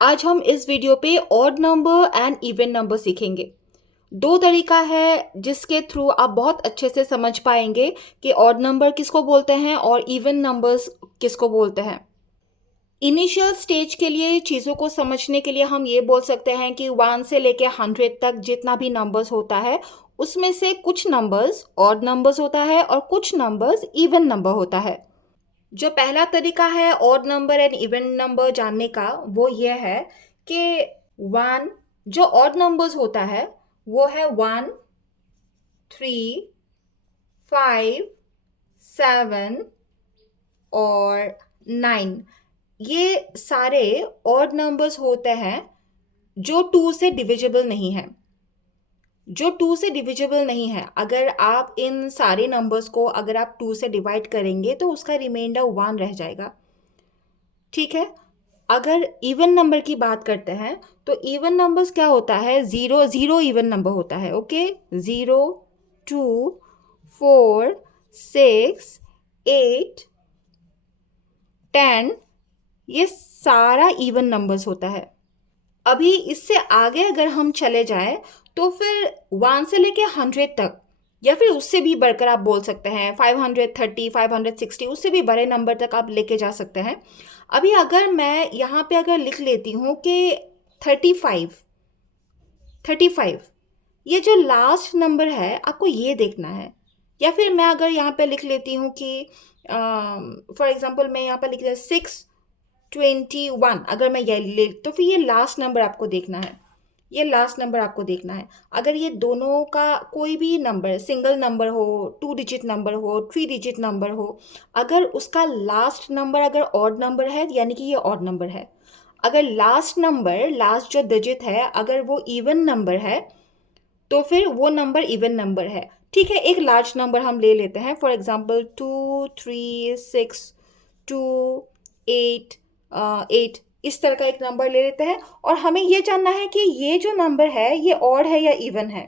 आज हम इस वीडियो पे odd number and even number सीखेंगे। दो तरीका है जिसके थ्रू आप बहुत अच्छे से समझ पाएंगे कि ऑड नंबर किसको बोलते हैं और इवन नंबर्स किसको बोलते हैं। इनिशियल स्टेज के लिए चीज़ों को समझने के लिए हम ये बोल सकते हैं कि 1 से लेके 100 तक जितना भी नंबर्स होता है उसमें से कुछ नंबर्स ऑड नंबर्स होता है और कुछ नंबर्स इवन नंबर होता है। जो पहला तरीका है odd number and even number जानने का वो ये है कि वन जो ऑड नंबर्स होता है वो है 1, 3, 5, 7 और 9। ये सारे ऑड नंबर्स होते हैं जो 2 से डिविजिबल नहीं है। जो 2 से डिविजिबल नहीं है, अगर आप इन सारे नंबर्स को अगर आप 2 से डिवाइड करेंगे तो उसका रिमाइंडर 1 रह जाएगा। ठीक है। अगर इवन नंबर की बात करते हैं तो इवन नंबर्स क्या होता है, ज़ीरो ज़ीरो इवन नंबर होता है। ओके, 0, 2, 4, 6, 8, 10, ये सारा इवन नंबर्स होता है। अभी इससे आगे अगर हम चले जाए तो फिर 1 से लेके 100 तक या फिर उससे भी बढ़कर आप बोल सकते हैं 530, 560, उससे भी बड़े नंबर तक आप लेके जा सकते हैं। अभी अगर मैं यहाँ पे अगर लिख लेती हूँ कि 35, 35, ये जो लास्ट नंबर है आपको ये देखना है। या फिर मैं अगर यहाँ पे लिख लेती हूँ कि फॉर एग्जांपल मैं यहाँ पे लिख रही 621, अगर मैं ये ले तो फिर ये लास्ट नंबर आपको देखना है। ये लास्ट नंबर आपको देखना है। अगर ये दोनों का कोई भी नंबर सिंगल नंबर हो, 2 डिजिट नंबर हो, 3 डिजिट नंबर हो, अगर उसका लास्ट नंबर अगर ऑड नंबर है यानी कि ये ऑड नंबर है। अगर लास्ट नंबर लास्ट जो डिजिट है अगर वो इवन नंबर है तो फिर वो नंबर इवन नंबर है। ठीक है, एक लार्ज नंबर हम ले लेते हैं, फॉर एग्जांपल 2, 3, 6, 2, 8, 8, इस तरह का एक नंबर ले लेते हैं और हमें ये जानना है कि ये जो नंबर है ये ऑड है या इवन है।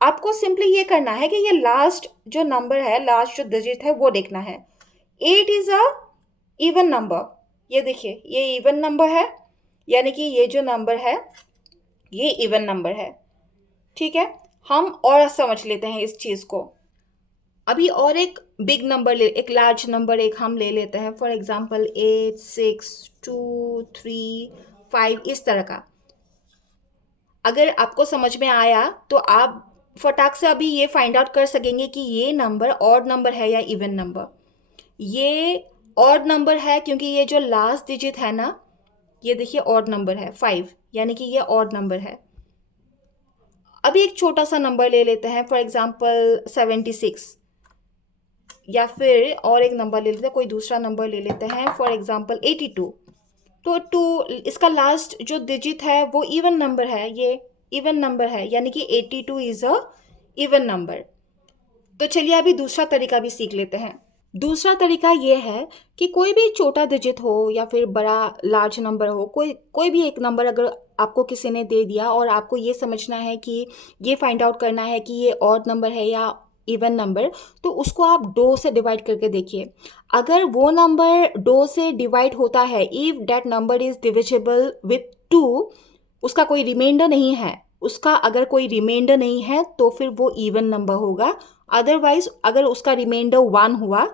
आपको सिंपली ये करना है कि ये लास्ट जो नंबर है, लास्ट जो डिजिट है वो देखना है। 8 इज अ इवन नंबर। ये देखिए ये इवन नंबर है, यानी कि ये जो नंबर है ये इवन नंबर है। ठीक है, हम और समझ लेते हैं इस चीज़ को। अभी और एक बिग नंबर एक लार्ज नंबर एक हम ले लेते हैं, फॉर एग्जांपल 8, 6, 2, 3, 5, इस तरह का। अगर आपको समझ में आया तो आप फटाक से अभी ये फाइंड आउट कर सकेंगे कि ये नंबर ऑड नंबर है या इवन नंबर। ये ऑड नंबर है क्योंकि ये जो लास्ट डिजिट है ना, ये देखिए ऑड नंबर है 5, यानी कि ये ऑड नंबर है। अभी एक छोटा सा नंबर ले लेते हैं, फॉर एग्जांपल 76, या फिर और एक नंबर ले लेते हैं, कोई दूसरा नंबर ले लेते हैं, फॉर एग्जांपल 82। तो 2 इसका लास्ट जो डिजिट है वो इवन नंबर है, ये इवन नंबर है, यानी कि 82 इज अ इवन नंबर। तो चलिए अभी दूसरा तरीका भी सीख लेते हैं। दूसरा तरीका ये है कि कोई भी छोटा डिजिट हो या फिर बड़ा लार्ज नंबर हो, कोई कोई भी एक नंबर अगर आपको किसी ने दे दिया और आपको ये समझना है कि ये फाइंड आउट करना है कि ये ऑड नंबर है या इवन नंबर, तो उसको आप 2 से डिवाइड करके देखिए। अगर वो नंबर 2 से डिवाइड होता है, if that number is divisible with 2, उसका कोई रिमाइंडर नहीं है, उसका अगर कोई रिमाइंडर नहीं है तो फिर वो इवन नंबर होगा। अदरवाइज अगर उसका रिमाइंडर 1 हुआ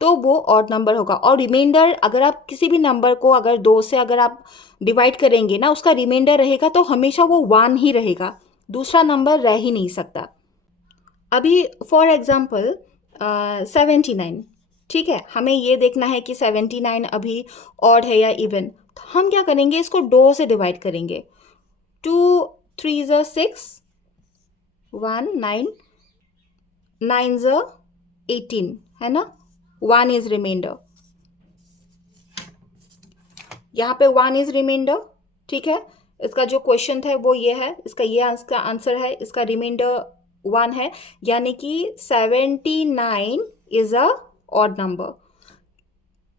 तो वो ऑड नंबर होगा। और रिमाइंडर अगर आप किसी भी नंबर को अगर 2 से अगर आप डिवाइड करेंगे ना, उसका रिमाइंडर रहेगा तो हमेशा वो 1 ही रहेगा, दूसरा नंबर रह ही नहीं सकता। अभी फॉर एग्जांपल 79, ठीक है, हमें ये देखना है कि 79 अभी ऑड है या इवन। तो हम क्या करेंगे, इसको 2 से डिवाइड करेंगे। 2, 3 ज़ 6, 1, 9, 9 ज़ 18, है ना, 1 इज रिमाइंडर, यहाँ पे 1 इज रिमाइंडर। ठीक है, इसका जो क्वेश्चन था वो ये है, इसका ये इसका आंसर है, इसका रिमाइंडर 1 है, यानी कि 79 इज अ ऑड नंबर।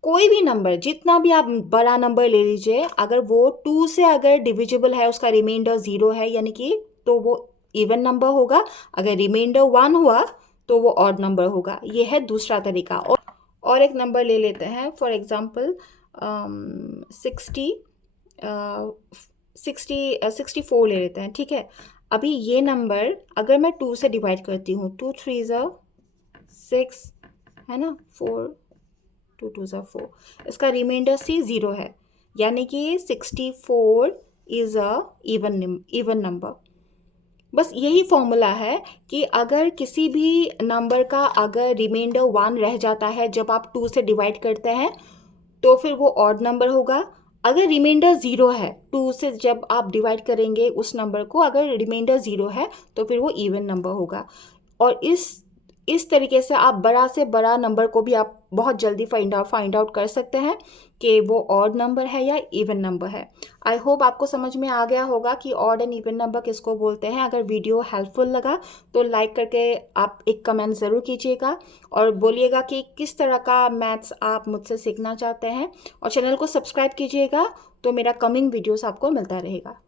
कोई भी नंबर जितना भी आप बड़ा नंबर ले लीजिए, अगर वो 2 से अगर डिविजिबल है, उसका रिमाइंडर 0 है, यानी कि तो वो इवन नंबर होगा। अगर रिमाइंडर 1 हुआ तो वो ऑड नंबर होगा। ये है दूसरा तरीका। और एक नंबर ले लेते हैं, फॉर एग्जांपल 60, 64 ले लेते हैं, ठीक है। अभी ये नंबर अगर मैं 2 से डिवाइड करती हूँ, 2 3 ज़ा 6 है ना, 4 2 2 ज़ा 4, इसका रिमाइंडर सी 0 है, यानी कि 64 इज़ अ इवन नंबर। बस यही फॉर्मूला है कि अगर किसी भी नंबर का अगर रिमाइंडर 1 रह जाता है जब आप 2 से डिवाइड करते हैं, तो फिर वो ऑड नंबर होगा। अगर रिमाइंडर 0 है, 2 से जब आप डिवाइड करेंगे उस नंबर को, अगर रिमाइंडर 0 है तो फिर वो इवन नंबर होगा। और इस तरीके से आप बड़ा से बड़ा नंबर को भी आप बहुत जल्दी फाइंड आउट कर सकते हैं कि वो ऑड नंबर है या इवन नंबर है। आई होप आपको समझ में आ गया होगा कि ऑड एंड इवन नंबर किसको बोलते हैं। अगर वीडियो हेल्पफुल लगा तो लाइक करके आप एक कमेंट ज़रूर कीजिएगा और बोलिएगा कि किस तरह का मैथ्स आप मुझसे सीखना चाहते हैं, और चैनल को सब्सक्राइब कीजिएगा तो मेरा कमिंग वीडियोस आपको मिलता रहेगा।